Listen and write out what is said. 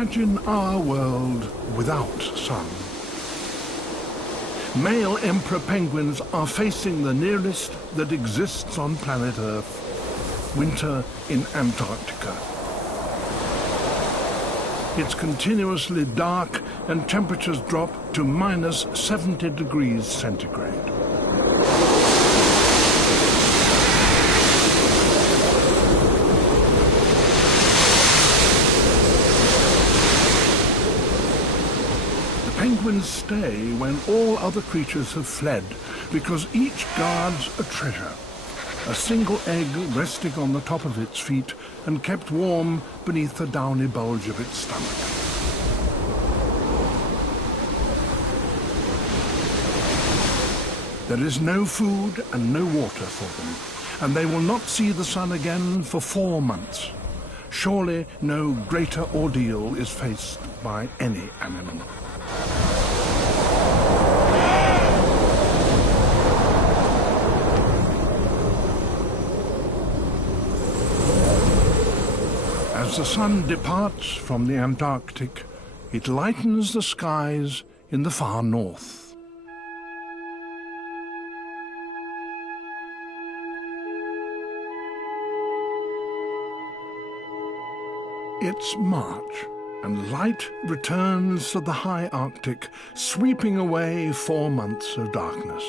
Imagine our world without sun. Male emperor penguins are facing the nearest that exists on planet Earth, winter in Antarctica. It's continuously dark and temperatures drop to minus 70 degrees centigrade. Penguins stay when all other creatures have fled, because each guards a treasure, a single egg resting on the top of its feet and kept warm beneath the downy bulge of its stomach. There is no food and no water for them, and they will not see the sun again for 4 months. Surely no greater ordeal is faced by any animal. As the sun departs from the Antarctic, it lightens the skies in the far north. It's March, and light returns to the high Arctic, sweeping away 4 months of darkness.